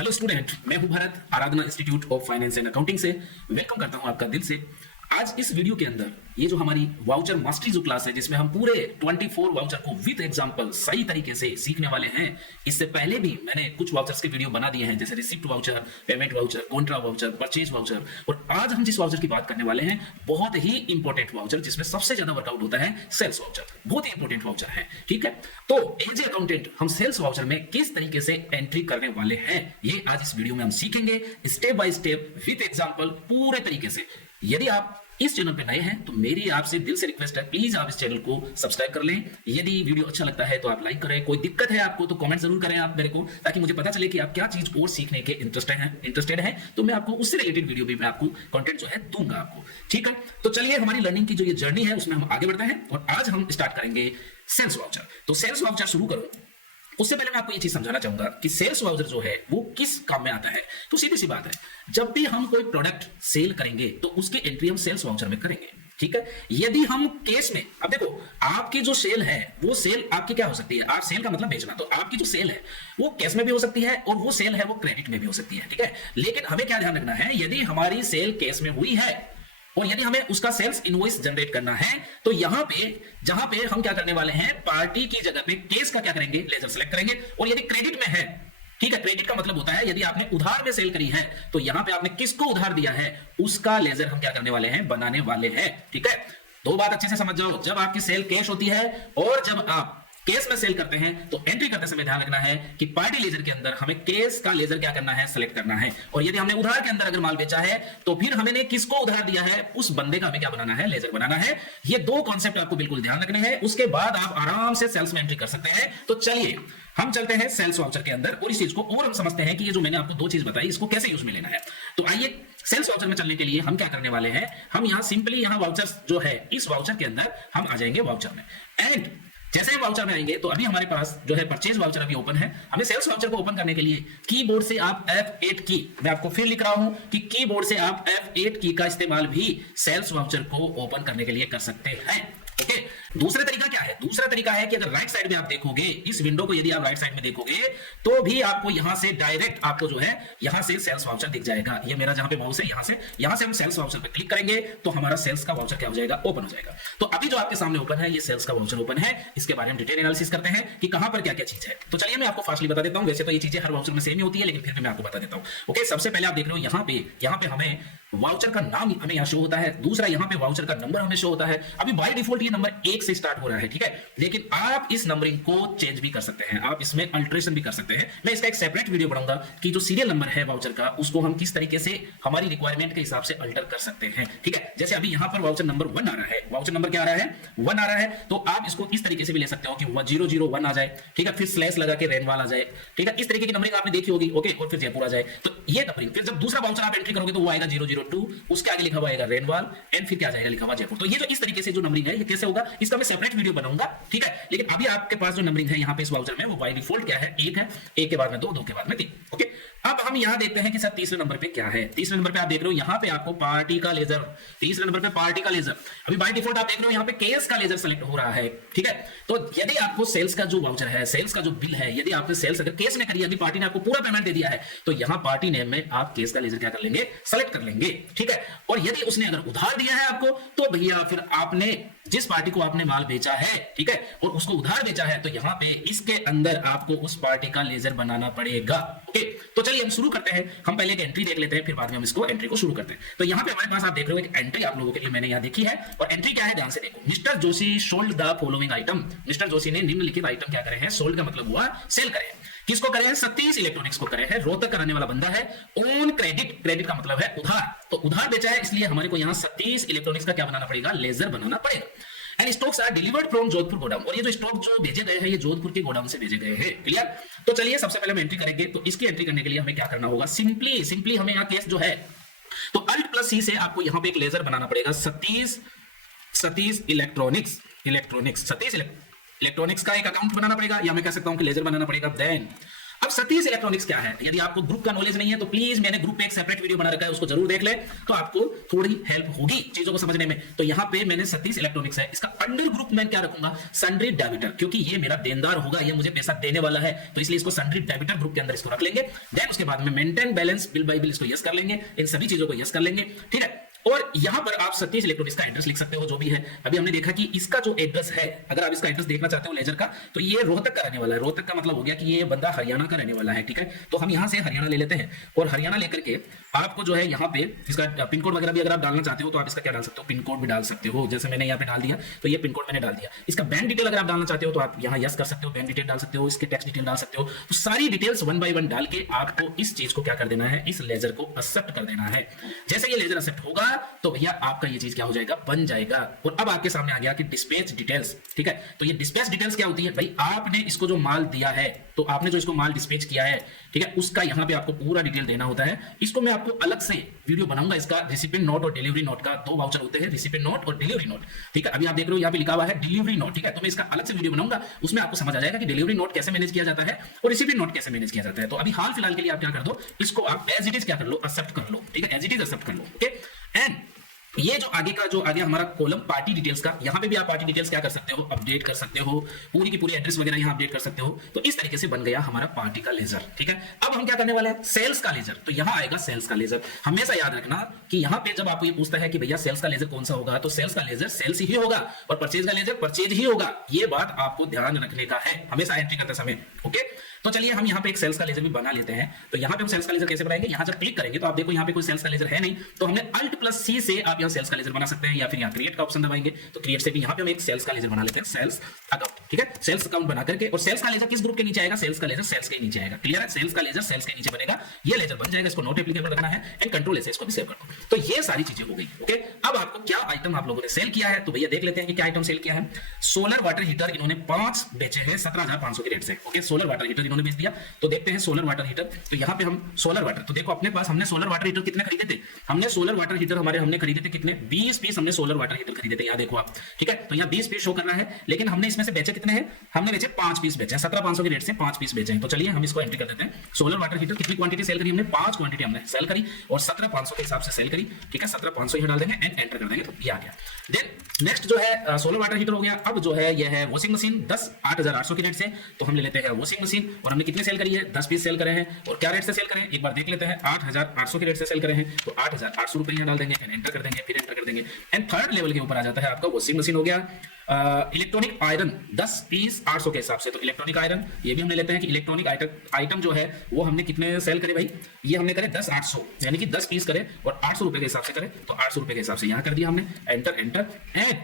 Hello student, मैं हूं Bharat, Aradhana institute of finance and accounting से वेलकम करता हूं आपका दिल से। आज इस वीडियो के अंदर ये जो हमारी वाउचर मास्टरी जो क्लास है, जिसमें हम पूरे 24 वाउचर को विद एग्जांपल सही तरीके से सीखने वाले हैं। इससे पहले भी मैंने कुछ वाउचर्स के वीडियो बना दिए हैं, जैसे receipt voucher, payment voucher, Contra voucher, purchase voucher. और आज हम जिस वाउचर की बात करने वाले हैं, बहुत ही इंपॉर्टेंट वाउचर, जिसमें सबसे ज्यादा वर्कआउट होता है, सेल्स वाउचर। बहुत ही इंपॉर्टेंट वाउचर है, ठीक है। तो एज ए अकाउंटेंट हम सेल्स वाउचर में किस तरीके से एंट्री करने वाले हैं, ये आज इस वीडियो में हम सीखेंगे, step by step with example पूरे तरीके से। यदि आप इस चैनल पे नए हैं तो मेरी आपसे दिल से रिक्वेस्ट है, प्लीज आप इस चैनल को सब्सक्राइब कर लें। यदि वीडियो अच्छा लगता है तो आप लाइक करें, कोई दिक्कत है आपको तो कमेंट जरूर करें आप मेरे को, ताकि मुझे पता चले कि आप क्या चीज और सीखने के इंटरेस्टेड हैं, तो मैं आपको उससे रिलेटेड वीडियो भी मैं आपको कंटेंट जो है दूंगा आपको, ठीक है। तो चलिए हमारी लर्निंग की जो ये जर्नी है उसमें हम आगे बढ़ते हैं और आज हम स्टार्ट करेंगे सेल्स वाउचर। तो सेल्स वाउचर शुरू करो उससे पहले मैं आपको ये चीज समझाना चाहूंगा कि सेल्स वाउचर जो है वो किस काम में आता है। तो सीधी सी बात है, जब भी हम कोई प्रोडक्ट सेल करेंगे तो उसकी एंट्री हम सेल्स वाउचर में करेंगे, ठीक है। यदि हम केस में, अब देखो, आपकी जो सेल है वो सेल आपकी क्या हो सकती है, आप सेल का मतलब बेचना, तो आपकी जो सेल है वो कैश में भी हो सकती है और वो सेल है वो क्रेडिट में भी हो सकती है, ठीक है। लेकिन हमें क्या ध्यान रखना है, यदि हमारी सेल कैश में हुई है और यदि हमें उसका सेल्स इनवॉइस जनरेट करना है, तो यहां पे जहां पे हम क्या करने वाले हैं, पार्टी की जगह पे केस का क्या करेंगे, लेजर सेलेक्ट करेंगे। और यदि क्रेडिट में है, ठीक है, क्रेडिट का मतलब होता है यदि आपने उधार में सेल करी है तो यहां पे आपने किसको उधार दिया है उसका लेजर हम क्या करने वाले हैं, बनाने वाले हैं, ठीक है। दो बात अच्छे से समझ जाओ, जब आपकी सेल कैश होती है और जब आप केस में सेल करते हैं तो एंट्री करते समय ध्यान रखना है कि पार्टी लेजर के अंदर हमें केस का लेजर क्या करना है, सेलेक्ट करना है। और यदि हमने उधार के अंदर अगर माल बेचा है तो फिर हमने किसको उधार दिया है, उस बंदे का हमें क्या बनाना है, लेजर बनाना है। ये दो कॉन्सेप्ट आपको बिल्कुल ध्यान रखने हैं, उसके बाद आप आराम से सेल्स में एंट्री कर सकते हैं। तो चलिए हम चलते हैं सेल्स वाउचर के अंदर और इस चीज को और हम समझते हैं कि ये जो मैंने आपको दो चीज बताई इसको कैसे यूज में लेना है। तो आइए सेल्स वाउचर में चलने के लिए हम क्या करने वाले हैं, हम यहां सिंपली यहां वाउचर्स जो है, इस वाउचर के अंदर हम आ जाएंगे वाउचर में। एंड जैसे हम वाउचर में आएंगे तो अभी हमारे पास जो है परचेज वाउचर अभी ओपन है। हमें सेल्स वाउचर को ओपन करने के लिए कीबोर्ड से आप F8 की, मैं आपको फिर लिख रहा हूं कि कीबोर्ड से आप F8 की का इस्तेमाल भी सेल्स वाउचर को ओपन करने के लिए कर सकते हैं, ओके। दूसरा तरीका क्या है, दूसरा तरीका है कि अगर राइट साइड में आप देखोगे इस विंडो को, यदि आप राइट साइड में देखोगे तो भी आपको यहां से डायरेक्ट आपको जो है यहां से सेल्स वाउचर दिख जाएगा। ये मेरा जहां पे माउस है, यहां से हम सेल्स वाउचर पे क्लिक करेंगे तो हमारा सेल्स का वाउचर क्या हो जाएगा, ओपन हो जाएगा। तो अभी जो आपके सामने ओपन है ये सेल्स का वाउचर ओपन है। इसके बारे में डिटेल एनालिसिस करते हैं कि कहां पर क्या क्या चीज है। तो चलिए मैं आपको फास्टली बता देता हूं। वैसे तो ये चीजें हर वाउचर में सेम ही होती है, लेकिन फिर भी मैं आपको बता देता हूं, ओके। सबसे पहले आप देख रहे हो यहां पे हमें वाउचर का नाम हमें यहां शो होता है। दूसरा यहां पे वाउचर का नंबर हमें शो होता है। अभी बाय डिफॉल्ट ये नंबर 1 से स्टार्ट हो रहा है, ठीक है, लेकिन आप इस नंबरिंग को चेंज भी कर सकते हैं, आप इसमें अल्टरेशन भी कर सकते हैं। मैं इसका एक सेपरेट वीडियो बनाऊंगा कि जो सीरियल नंबर है वाउचर का उसको हम किस तरीके से हमारी रिक्वायरमेंट के हिसाब से अल्टर कर सकते हैं, ठीक है। जैसे अभी यहां पर वाउचर नंबर 1 आ रहा है, वाउचर नंबर क्या आ रहा है, 1 आ रहा है, तो आप इसको इस तरीके से भी ले सकते हो कि 001 आ जाए, ठीक है, फिर स्लैश लगा के रेनवाल आ जाए, ठीक है। इस तरीके की नंबरिंग आपने देखी होगी, ओके। और फिर जयपुर आ जाए, तो ये नंबरिंग, फिर जब दूसरा वाउचर आप एंट्री करोगे तो वो आएगा 002, उसके लिखा हुआ आएगा रेनवाल, एंड फिर क्या आ जाएगा, लिखा हुआ जयपुर। तो ये जो इस तरीके से जो नंबरिंग है ये कैसे होगा, इसका मैं सेपरेट वीडियो बनाऊंगा, ठीक है। लेकिन अभी आपके पास जो नंबरिंग है यहाँ पे इस वाउचर में वो बाय डिफॉल्ट क्या है, 1 है, 1 के बाद में 2, 2 के बाद में 3, ओके। अब हम यहां देखते हैं कि सर तीसरे नंबर पे क्या है। तीसरे नंबर पे आप देख रहे हो यहां पे आपको पार्टी का लेजर, तीसरे नंबर पे पार्टी का लेजर। अभी बाय डिफॉल्ट आप देख रहे हो यहां पे केस का लेजर सेलेक्ट हो रहा है, ठीक है। तो यदि आपको सेल्स का जो वाउचर है, सेल्स का जो बिल है, यदि आपने सेल्स अगर केस में करी, अभी पार्टी ने आपको पूरा पेमेंट दे दिया है, तो यहां पार्टी नेम में आप केस का लेजर क्या कर लेंगे, सेलेक्ट कर लेंगे, ठीक है। और यदि उसने अगर उधार दिया है आपको, तो भैया फिर आपने जिस पार्टी को आपने माल बेचा है, ठीक है, और उसको उधार बेचा है, तो यहां पे इसके अंदर आपको उस पार्टी का लेजर बनाना पड़ेगा, ओके। तो चलिए हम शुरू करते हैं। हम पहले एक एंट्री देख लेते हैं, फिर बाद में हम इसको एंट्री को शुरू करते हैं। तो यहां पे हमारे पास आप देख रहे हो एक एंट्री आप लोगों के लिए मैंने यहां देखी है, और एंट्री क्या है ध्यान से देखो, mister Joshi sold the following item. Mister Joshi ने निम्नलिखित आइटम क्या करे हैं, सोल्ड का मतलब हुआ सेल करे हैं। किसको करे हैं, सतीश इलेक्ट्रॉनिक्स को करे हैं, रोहतक कराने वाला बंदा है। ऑन क्रेडिट, क्रेडिट का मतलब है उधार, तो उधार बेचा है, इसलिए हमारे को यहां सतीश इलेक्ट्रॉनिक्स का क्या बनाना पड़ेगा, लेजर बनाना पड़ेगा। And stocks are delivered from Jodhpur godown, और ये जो स्टॉक जो भेजे गए हैं ये जोधपुर के गोडाउन से भेजे गए हैं, क्लियर। तो चलिए सबसे पहले हम एंट्री करेंगे। तो इसकी एंट्री करने के लिए हमें क्या करना होगा, सिंपली हमें यहाँ केस जो है, तो Alt+C से आपको यहाँ पे एक लेजर बनाना पड़ेगा, सतीश इलेक्ट्रॉनिक्स, सतीश इलेक्ट्रॉनिक्स का एक अकाउंट बनाना पड़ेगा, या मैं कह सकता हूं कि लेजर बनाना पड़ेगा। देन अब सतीश इलेक्ट्रॉनिक्स क्या है, यदि आपको ग्रुप का नॉलेज नहीं है तो प्लीज मैंने ग्रुप पे एक सेपरेट वीडियो बना रखा है, उसको जरूर देख ले, तो आपको थोड़ी हेल्प होगी चीजों को समझने में। तो यहाँ पे मैंने सतीश इलेक्ट्रॉनिक्स है, इसका अंडर ग्रुप मैं क्या रखूंगा, सन्ड्री डेबिटर, क्योंकि ये मेरा देनदार होगा, ये मुझे पैसा देने वाला है, तो इसलिए इसको सन्ड्री डेबिटर ग्रुप के अंदर इसको रख लेंगे। देन उसके बाद में maintain balance bill bye bill, इसको यस कर लेंगे, इन सभी चीजों को यस कर लेंगे, ठीक है। और यहां पर आप सतीश इलेक्ट्रॉनिक्स का एड्रेस लिख सकते हो, जो भी है। अभी हमने देखा कि इसका जो एड्रेस है, अगर आप इसका एड्रेस देखना चाहते हो लेजर का, तो ये रोहतक का रहने वाला है। रोहतक का मतलब हो गया कि ये बंदा हरियाणा का रहने वाला है, ठीक है। तो हम यहां से हरियाणा ले लेते हैं, और हरियाणा लेकर के आपको जो है यहाँ पे इसका पिन कोड वगैरह भी अगर आप डालना चाहते हो तो आप इसका क्या डाल सकते हो, पिन कोड भी डाल सकते हो। जैसे मैंने यहाँ पे डाल दिया, तो ये पिन कोड मैंने डाल दिया। इसका बैंक डिटेल अगर आप डालना चाहते हो तो आप यहाँ यस कर सकते हो, बैंक डिटेल डाल सकते हो, इसके टैक्स डिटेल डाल सकते हो। तो सारी डिटेल्स 1 बाय 1 डाल के आपको इस चीज को क्या कर देना है, इस लेजर को एक्सेप्ट कर देना है। जैसे ये लेजर एक्सेप्ट होगा तो भैया आपका ये चीज क्या हो जाएगा, बन जाएगा। और अब आपके सामने आ गया कि डिस्पैच डिटेल्स, ठीक है। तो ये डिस्पैच डिटेल्स क्या होती है भाई, आपने इसको जो माल दिया है, तो आपने जो इसको माल डिस्पैच किया है, ठीक है, उसका यहाँ पे आपको पूरा डिटेल देना होता है। इसको मैं आपको अलग से वीडियो बनाऊंगा, इसका रिसिपेंट नोट और डिलीवरी नोट का 2 वाउचर होते हैं, रिसिपेंट नोट और डिलीवरी नोट, ठीक है। अभी आप देख रहे हो यहाँ पे लिखा हुआ है डिलीवरी नोट, ठीक है। तो मैं इसका अलग से वीडियो बनाऊंगा, उसमें आपको समझ आ जाएगा कि डिलीवरी नोट कैसे मैनेज किया जाता है और रिसिपेंट नोट कैसे मैनेज किया जाता है। तो अभी हाल फिलहाल के लिए आप क्या कर दो, इसको आप एज इट इज क्या कर लो, एक्सेप्ट कर लो, ठीक है, एज इट इज एक्सेप्ट कर लो, ओके। एंड ये जो आगे का जो आगे हमारा कॉलम पार्टी डिटेल्स का, यहां पे भी आप पार्टी डिटेल्स क्या कर सकते हो, अपडेट कर सकते हो, पूरी की पूरी एड्रेस वगैरह यहां अपडेट कर सकते हो। तो इस तरीके से बन गया हमारा पार्टी का लेजर, ठीक है। अब हम क्या करने वाले हैं, सेल्स का लेजर। तो यहां आएगा सेल्स का लेजर। हमेशा याद रखना कि यहां पे जब आपको ये पूछता है कि भैया सेल्स का लेजर कौन सा होगा, तो सेल्स का लेजर सेल्स ही होगा और परचेज का लेजर परचेज ही होगा। ये बात आपको ध्यान रखने का है हमेशा एंट्री करते समय, ओके। तो चलिए हम यहाँ पे एक सेल्स का लेजर भी बना लेते हैं। तो यहाँ पे हम सेल्स का लेजर कैसे बनाएंगे, यहाँ जब क्लिक करेंगे तो आप देखो यहाँ पे कोई सेल्स का लेजर है नहीं, तो हमने Alt+C से आप यहाँ सेल्स का लेजर बना सकते हैं, या फिर यहाँ क्रिएट का ऑप्शन दबाएंगे तो क्रिएट से भी यहाँ पे हम एक सेल्स का लेजर बना लेते हैं, सेल्स अकाउंट, ठीक है। सेल्स अकाउंट बना करके, और सेल्स का लेजर किस ग्रुप के नीचे आएगा, सेल्स का लेजर सेल्स के नीचे आएगा, क्लियर है। सेल्स का लेजर सेल्स के नीचे बनेगा, ये लेजर बन जाएगा। इसको नोट एप्लीकेबल रखना है एंड कंट्रोल से इसको भी सेव कर दो। तो ये सारी चीजें हो गई, ओके। अब आपको क्या आइटम आप लोगों ने सेल किया है, तो भैया देख लेते हैं कि क्या आइटम सेल किया है। सोलर वाटर हीटर इन्होंने 5 बेचे हैं 17,500 के रेट से, ओके। सोलर वाटर हीटर इन्होंने बेच दिया। तो देखते हैं सोलर वाटर हीटर, तो यहाँ पे हम सोलर वाटर, तो देखो अपने पास हमने सोलर वाटर हीटर कितने खरीदे थे, हमने सोलर वाटर हीटर हमने खरीदे थे कितने, 20 पीस हमने सोलर वाटर हीटर खरीदे थे, यहाँ देखो आप, ठीक है। तो यहाँ 20 पीस शो करना है, लेकिन हमने इसमें से बेचे कितने हैं, हमने बेचे 5 पीस बेचे हैं, 17,500 के रेट से 5 पीस बेचे हैं। तो चलिए हम इसको एंट्री कर देते हैं। सोलर वाटर हीटर कितनी क्वांटिटी सेल करी हमने, 5 क्वांटिटी हमने सेल करी और 17,500 के हिसाब से सेल करी, ठीक है। 17,500 यहाँ डाल देंगे एंड एंटर कर देंगे, तो ये आ गया। देन नेक्स्ट जो है सोलर वाटर हीटर हो गया। अब जो है ये है वॉशिंग मशीन 8,800 के रेट से, तो हम ले लेते हैं वॉशिंग मशीन, और हमने कितने सेल करी है, 10 पीस सेल करे हैं। और क्या रेट से सेल करें, एक बार देख लेते हैं, 8,800 के रेट से सेल करे हैं, तो 8,800 रुपए यहाँ डाल देंगे एंड एंटर कर देंगे, फिर एंटर कर देंगे। एंड थर्ड लेवल के ऊपर आ जाता है आपका वॉशिंग मशीन हो गया। इलेक्ट्रॉनिक आयरन 10 पीस 800 के हिसाब से, तो इलेक्ट्रॉनिक आयरन ये भी हमने लेते हैं कि इलेक्ट्रॉनिक आइटम जो है वो हमने कितने सेल करे भाई, ये हमने करे 10,800, यानी कि 10 पीस करे और 800 रुपए के हिसाब से करे, तो 800 रुपए के हिसाब से यहाँ कर दिया हमने, एंटर एंटर। एंड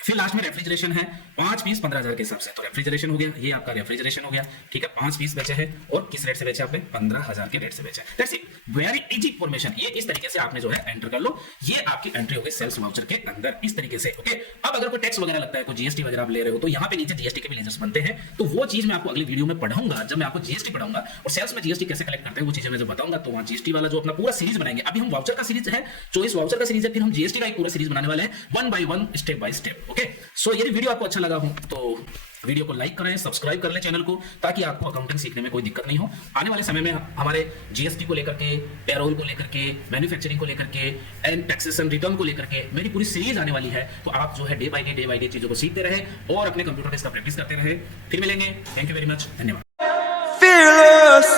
फिर लास्ट में रेफ्रिजरेशन है 5 पीस 15,000 के हिसाब से, तो रेफ्रिजरेशन हो गया, ये आपका रेफ्रिजरेशन हो गया, ठीक है। 5 पीस बेचे हैं और किस रेट से बेचे आपने, 15,000 के रेट से बेचे। That's it, very easy formation. ये इस तरीके से आपने जो है एंटर कर लो, ये आपकी एंट्री हो गई सेल्स वाउचर के अंदर इस तरीके से, ओके। अब अगर कोई टैक्स वगैरह लगता है, कोई जीएसटी वगैरह आप ले रहे हो, तो यहाँ पे नीचे जीएसटी के भी लेजर्स बनते हैं, तो वो चीज मैं आपको अगली वीडियो में पढ़ाऊंगा, जब मैं आपको जीएसटी पढ़ाऊंगा और सेल्स में जीएसटी कैसे कलेक्ट करते हैं वो चीजें मैं जब बताऊंगा, तो वहाँ जीएसटी वाला जो अपना पूरा सीरीज बनाएंगे। अभी हम वाउचर का सीरीज है, चॉइस वाउचर का सीरीज है, फिर हम जीएसटी का एक पूरा सीरीज बनाने वाले हैं, 1 by 1 step by step, okay. So यदि वीडियो आपको अच्छा लगा हो तो वीडियो को लाइक करें, सब्सक्राइब कर लें चैनल को, ताकि आपको अकाउंटिंग सीखने में कोई दिक्कत नहीं हो। आने वाले समय में हमारे जीएसटी को लेकर के, पेरोल को लेकर के, मैन्युफैक्चरिंग को लेकर के एंड टैक्सेशन रिटर्न को लेकर के मेरी पूरी सीरीज आने वाली है। तो आप जो है डे बाय डे चीजों को सीखते रहे और अपने कंप्यूटर पे इसका प्रैक्टिस करते रहे। फिर मिलेंगे, थैंक यू वेरी मच, धन्यवाद। Fearless.